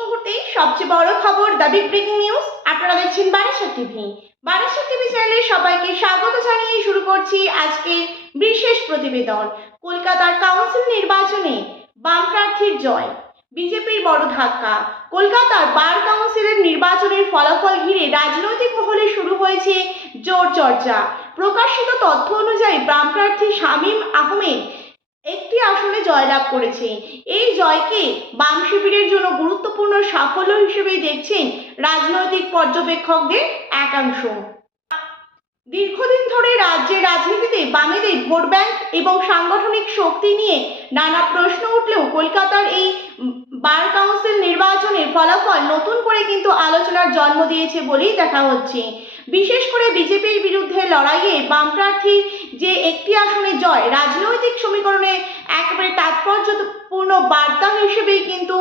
মুহূর্তে সবচেয়ে বড় খবর, দ্য বিগ ব্রেকিং নিউজ। আপনারা দেখছেন বারাসাত টিভি। বারাসাত টিভি চ্যানেলে সবাইকে স্বাগত জানিয়ে শুরু করছি আজকের বিশেষ প্রতিবেদন। কলকাতার কাউন্সিল নির্বাচনে বাম প্রার্থীর জয়, বিজেপির বড় ধাক্কা। কলকাতার বার কাউন্সিলের নির্বাচনের ফলাফল ঘিরে রাজনৈতিক মহলে শুরু হয়েছে জোর চর্চা। প্রকাশিত তথ্য অনুযায়ী বাম প্রার্থী শামীম আহমেদ একটি আসনে জয়লাভ করেছে। এই জয়কে বাম শিবিরের জন্য গুরুত্বপূর্ণ সাফল্য হিসেবেই দেখছেন রাজনৈতিক পর্যবেক্ষকদের একাংশ। দীর্ঘদিন ধরে রাজ্যের রাজনীতিতে বামেদের ভোট ব্যাংক এবং সাংগঠনিক শক্তি নিয়ে নানা প্রশ্ন উঠলেও কলকাতার এই বার কাউন্সিল নির্বাচনের ফলাফল নতুন করে কিন্তু আলোচনার জন্ম দিয়েছে বলেই দেখা হচ্ছে। বিশেষ করে বিজেপির বিরুদ্ধে লড়াইয়ে বাম প্রার্থীর যে একটি আসনে জয় রাজনৈতিক সমীকরণে একেবারে তাৎপর্যপূর্ণ বার্তা হিসেবেই কিন্তু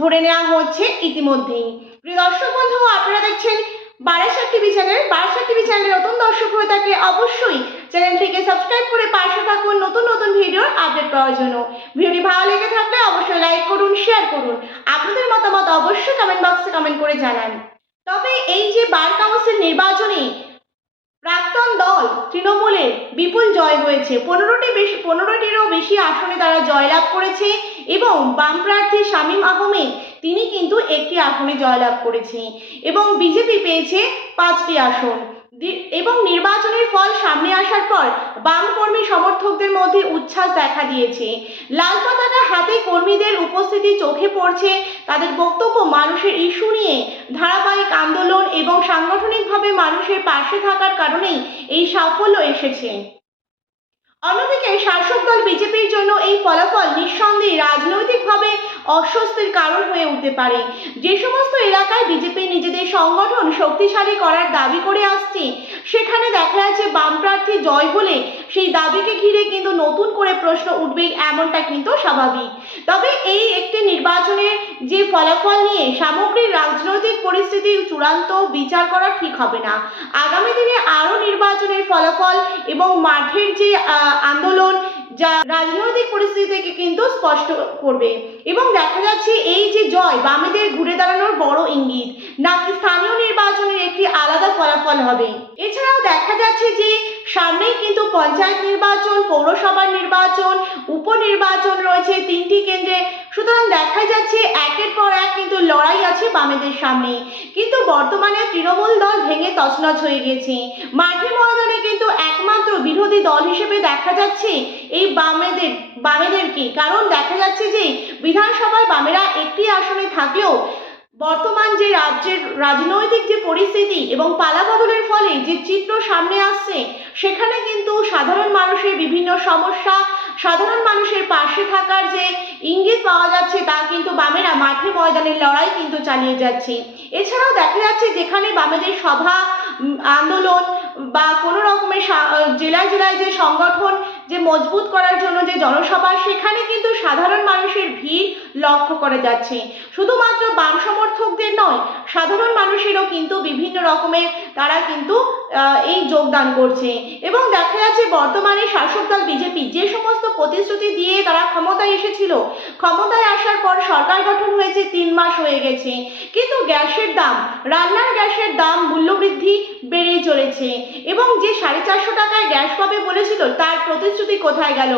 ধরে নেওয়া হচ্ছে ইতিমধ্যেই। প্রিয় দর্শক বন্ধু, আপনারা দেখছেন Barasat TV channel. Barasat TV চ্যানেলে নতুন দর্শক হয়ে থাকলে অবশ্যই চ্যানেলটিকে সাবস্ক্রাইব করে পাশে থাকুন নতুন নতুন ভিডিওর আপডেট পাওয়ার জন্য। ভিডিওটি ভালো লেগে থাকলে অবশ্যই লাইক করুন, শেয়ার করুন। আপনাদের মতামত অবশ্যই কমেন্ট বক্সে কমেন্ট করে জানান। তবে এই যে বার কাউন্সিল নির্বাচনে প্রাক্তন দল তৃণমূলের বিপুল জয় হয়েছে। 15টিরও বেশি আসনে তারা জয়লাভ করেছে এবং বাম প্রার্থী শামীম আহমেদ তিনি কিন্তু একটি আসনে জয়লাভ করেছে এবং বিজেপি পেয়েছে 5টি আসন। এবং নির্বাচনের ফল সামনে আসার পর বাম কর্মী সমর্থকদের মধ্যে উচ্ছ্বাস দেখা দিয়েছে। লাল পতাকা হাতে কর্মীদের উপস্থিতি চোখে পড়ছে। তাদের বক্তব্য মানুষের ইস্যু নিয়ে ধারাবাহিক আন্দোলন এবং সাংগঠনিকভাবে মানুষের পাশে থাকার কারণেই এই সাফল্য এসেছে। অন্যদিকে শাসক দল বিজেপির জন্য এই ফলাফল নিঃসন্দেহে রাজনৈতিকভাবে অস্বস্তির কারণ হয়ে উঠতে পারে। যে সমস্ত এলাকায় বিজেপি নিজেদের সংগঠন শক্তিশালী করার দাবি করে আসছে সেখানে দেখা যাচ্ছে বাম প্রার্থী জয় হলে সেই দাবিকে ঘিরে কিন্তু নতুন করে প্রশ্ন উঠবেই, এমনটা কিন্তু স্বাভাবিক। তবে এই একটি নির্বাচনের যে ফলাফল নিয়ে সামগ্রিক রাজনৈতিক পরিস্থিতির চূড়ান্ত বিচার করা ঠিক হবে না। আগামী দিনে আরও নির্বাচনের ফলাফল এবং মাঠের যে আন্দোলন যা রাজনৈতিক পরিস্থিতিকে কিন্তু স্পষ্ট করবে এবং দেখা যাচ্ছে এই যে জয় বামেদের ঘুরে দাঁড়ানোর বড় ইঙ্গিত, নাকি স্থানীয় নির্বাচনের একটি আলাদা ফলাফল হবে। এছাড়াও দেখা যাচ্ছে যে সামনেই কিন্তু পঞ্চায়েত নির্বাচন, পৌরসভার নির্বাচন, উপনির্বাচন রয়েছে 3টি কেন্দ্রে। সুতরাং দেখা যাচ্ছে একের পর এক কিন্তু লড়াই আছে বামেদের সামনে। কিন্তু বর্তমানে তৃণমূল দল ভেঙে তছনছ হয়ে গেছে। মাঠে ময়দানে কিন্তু একমাত্র বিরোধী দল হিসেবে দেখা যাচ্ছে এই বামেদেরকে। কারণ দেখা যাচ্ছে যে বিধানসভায় বামেরা একটি আসনে থাকলেও বর্তমান যে রাজ্যের রাজনৈতিক যে পরিস্থিতি এবং পালাবদলের ফলে যে চিত্র সামনে আসছে সেখানে কিন্তু সাধারণ মানুষের বিভিন্ন সমস্যা, সাধারণ মানুষের পাশে থাকার যে ইঙ্গিত পাওয়া যাচ্ছে তা কিন্তু বামেরা মাঠে ময়দানের লড়াই কিন্তু চালিয়ে যাচ্ছে। এছাড়াও দেখা যাচ্ছে যেখানে বামেদের সভা আন্দোলন বা কোনো রকমের জেলায় জেলায় যে সংগঠন যে মজবুত করার জন্য যে জনসভা, সেখানে কিন্তু সাধারণ মানুষের ভিড় লক্ষ্য করা যাচ্ছে। শুধুমাত্র বাম সমর্থকদের নয়, সাধারণ মানুষেরও কিন্তু বিভিন্ন রকমের তারা কিন্তু এই যোগদান করছে এবং দেখা যাচ্ছে বর্তমানে শাসক দল বিজেপি যে সমস্ত প্রতিশ্রুতি দিয়ে তারা ক্ষমতায় এসেছিল, ক্ষমতায় আসার পর সরকার গঠন হয়েছে 3 মাস হয়ে গেছে, কিন্তু গ্যাসের দাম, রান্নার গ্যাসের দাম মূল্যবৃদ্ধি বেড়েই চলেছে এবং যে 450 টাকায় গ্যাস পাবে বলেছিল তার প্রতিশ্রুতি কোথায় গেল?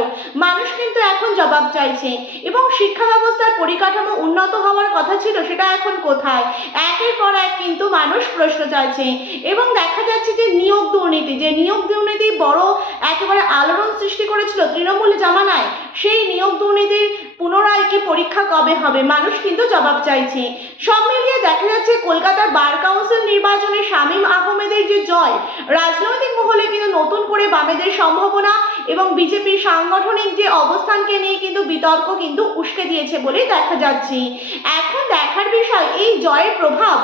মানুষ কিন্তু এখন জবাব চাইছে। এবং শিক্ষা ব্যবস্থার পরিকাঠামো উন্নত হওয়ার কথা ছিল, সেটা এখন কোথায়? একের পর এক কিন্তু মানুষ প্রশ্ন চাইছে এবং দেখা যাচ্ছে যে নিয়োগ দুর্নীতি বড় একেবারে আলোড়ন সৃষ্টি করেছিল তৃণমূল জামানায়, সেই নিয়োগ দুর্নীতির পুনরায় কি পরীক্ষা কবে হবে? মানুষ কিন্তু জবাব চাইছে। সব মিলিয়ে দেখা যাচ্ছে কলকাতার বার কাউন্সিল নির্বাচনে শামীম আহমেদের যে জয় রাজনৈতিক মহলে কিন্তু নতুন করে বামেদের সম্ভাবনা এবং বিজেপির সাংগঠনিক যে অবস্থানকে নিয়ে কিন্তু বিতর্ক কিন্তু উস্কে দিয়েছে বলেই দেখা যাচ্ছে। এখন দেখার বিষয় এই জয়ের প্রভাব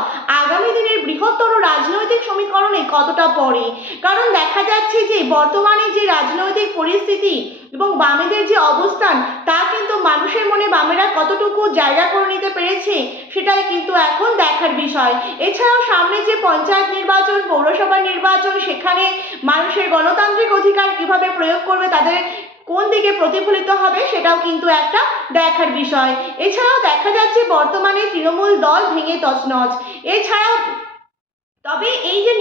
আগামী দিনের বৃহত্তর রাজনৈতিক সমীকরণে কতটা পড়ে। কারণ দেখা যাচ্ছে যে বর্তমানে যে রাজনৈতিক পরিস্থিতি এবং বামেদের যে অবস্থান তা কিন্তু মানুষের মনে বামেরা কতটুকু জায়গা করে নিতে পেরেছে সেটাই কিন্তু এখন দেখার বিষয়। এছাড়াও সামনে যে পঞ্চায়েত নির্বাচন, পৌরসভা নির্বাচন, সেখানে মানুষের গণতান্ত্রিক অধিকার কিভাবে প্রয়োগ করবে, তাদের কোন দিকে প্রতিফলিত হবে সেটাও কিন্তু একটা দেখার বিষয়। এছাড়াও দেখা যাচ্ছে বর্তমানে তৃণমূল দল ভেঙে তছনছ। এছাড়াও তবে এই যে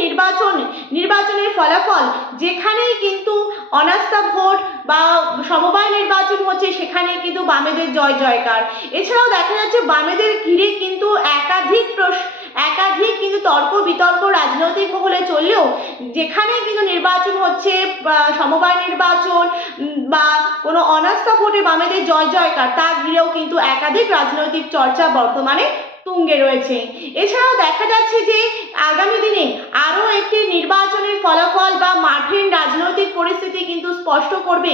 নির্বাচনের ফলাফল, যেখানেই কিন্তু অনাস্থা ভোট বা সমবায় নির্বাচন হচ্ছে সেখানে কিন্তু বামেদের জয় জয়কার। এছাড়াও দেখা যাচ্ছে বামেদের ঘিরে কিন্তু একাধিক কিন্তু তর্ক বিতর্ক রাজনৈতিক মহলে চললেও যেখানেই কিন্তু নির্বাচন হচ্ছে সমবায় নির্বাচন বা কোনো অনাস্থা ভোটে বামেদের জয় জয়কার, তা ঘিরেও কিন্তু একাধিক রাজনৈতিক চর্চা বর্তমানে তুঙ্গে রয়েছে। এছাড়াও দেখা যাচ্ছে যে আগামী দিনে আরও একটি নির্বাচনের ফলাফল বা মাঠের রাজনৈতিক পরিস্থিতি কিন্তু স্পষ্ট করবে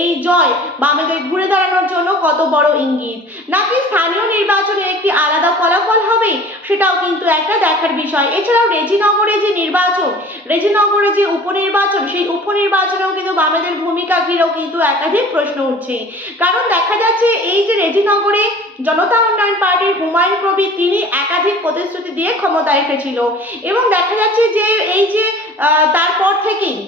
এই জয় বামেদের ঘুরে দাঁড়ানোর জন্য কত বড় ইঙ্গিত, নাকি স্থানীয় নির্বাচনে একটি আলাদা ফলাফল হবে সেটাও কিন্তু একটা দেখার বিষয়। এছাড়াও রেজিনগরে যে উপনির্বাচন, সেই উপনির্বাচনেও কিন্তু বামেদের ভূমিকা ঘিরেও কিন্তু একাধিক প্রশ্ন উঠছে। কারণ দেখা যাচ্ছে এই যে রেজিনগরে জনতা উন্নয়ন পার্টির হুমায়ুন কবির তিনি একাধিক প্রতিশ্রুতি দিয়ে ক্ষমতায় এসেছিল এবং দেখা যাচ্ছে যে এই যে তারপর থেকেই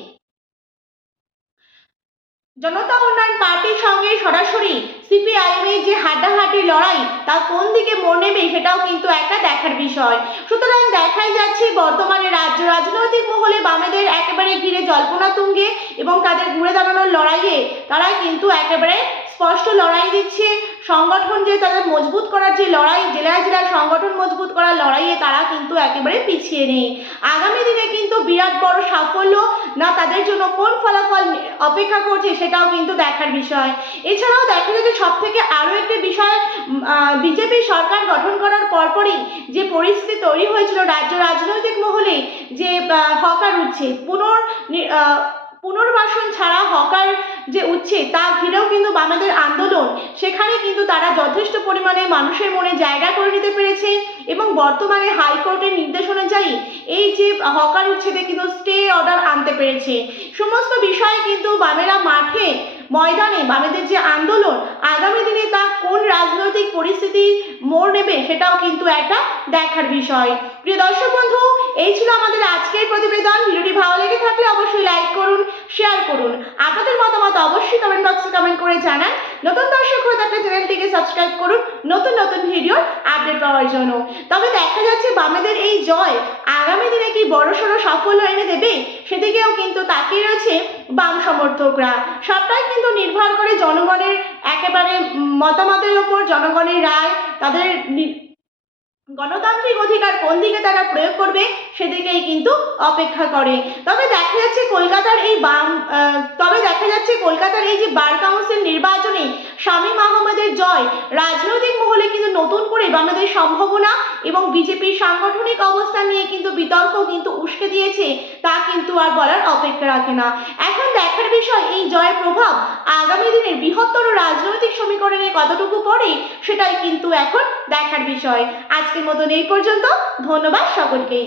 জনতা উন্নয়ন পার্টির সঙ্গে সরাসরি সিপিআইএম এর যে হাড্ডাহাড্ডি লড়াই তা কোন দিকে মোড় নেবে সেটাও কিন্তু একটা দেখার বিষয়। সুতরাং দেখাই যাচ্ছে বর্তমানে রাজনৈতিক মহলে বামেদের একেবারে ঘিরে জল্পনা তুঙ্গে এবং তাদের ঘুরে দাঁড়ানোর লড়াইয়ে তারাই কিন্তু একেবারে স্পষ্ট লড়াই দিচ্ছে। সংগঠন যে তাদের মজবুত করার যে লড়াই, জেলায় জেলায় সংগঠন মজবুত করার লড়াইয়ে তারা কিন্তু একেবারে পিছিয়ে নেই। আগামী দিনে কিন্তু বিরাট বড় সাফল্য না তাদের জন্য কোন ফলাফল অপেক্ষা করছে সেটাও কিন্তু দেখার বিষয়। এছাড়াও দেখা যাচ্ছে সব থেকে আরও একটি বিষয়, বিজেপি সরকার গঠন করার পরপরই যে পরিস্থিতি তৈরি হয়েছিল রাজ্য রাজনৈতিক মহলে, যে হকার উচ্ছেদ পুনর্বাসন ছাড়া হকার যে উচ্ছেদ তা ঘিরেও কিন্তু বামেদের আন্দোলন, সেখানে কিন্তু তারা যথেষ্ট পরিমাণে মানুষের মনে জায়গা করে নিতে পেরেছে এবং বর্তমানে হাইকোর্টের নির্দেশ অনুযায়ী এই যে হকার উচ্ছেদে কিন্তু স্টে অর্ডার আনতে পেরেছে। সমস্ত বিষয়ে কিন্তু বামেরা মাঠে ময়দানে বামেদের যে আন্দোলন আগামী দিনে তা কোন রাজনৈতিক পরিস্থিতি মোড় নেবে সেটাও কিন্তু একটা দেখার বিষয়। প্রিয় দর্শক বন্ধু, এই ছিল আমাদের আজকের প্রতিবেদন। ভিডিওটি ভালো লেগে থাকলে অবশ্যই লাইক করুন, শেয়ার করুন, আপনাদের মতামত অবশ্যই কমেন্ট বক্সে কমেন্ট করে জানান। নতুন দর্শক হয়ে থাকলে চ্যানেলটিকে সাবস্ক্রাইব করুন নতুন ভিডিওর আপডেট পাওয়ার জন্য। তবে দেখা যাচ্ছে বামেদের এই জয় আগামী দিনে কি বড়সড় সাফল্য এনে দেবে সেদিকেও কিন্তু তাকিয়ে রয়েছে বাম সমর্থকরা। সবটাই কিন্তু নির্ভর করে জনগণের একেবারে মতামতের উপর, জনগণের রায়, তাদের গণতান্ত্রিক অধিকার কোন দিকে তারা প্রয়োগ করবে সেদিকেই কিন্তু অপেক্ষা করে। তবে দেখা যাচ্ছে কলকাতার এই যে বার কাউন্সিল নির্বাচনে শামীম আহমেদের জয় রাজনৈতিক মহলে কিন্তু নতুন করে বামেদের সম্ভাবনা এবং বিজেপির সাংগঠনিক অবস্থান নিয়ে কিন্তু বিতর্ক কিন্তু উস্কে দিয়েছে, তা কিন্তু আর বলার অপেক্ষা রাখে না। এখন দেখার বিষয় এই জয়ের প্রভাব আগামী দিনের বৃহত্তর রাজনৈতিক সমীকরণে কতটুকু পড়ে সেটাই কিন্তু এখন দেখার বিষয়। আজকের মতন এই পর্যন্ত, ধন্যবাদ সকলকেই।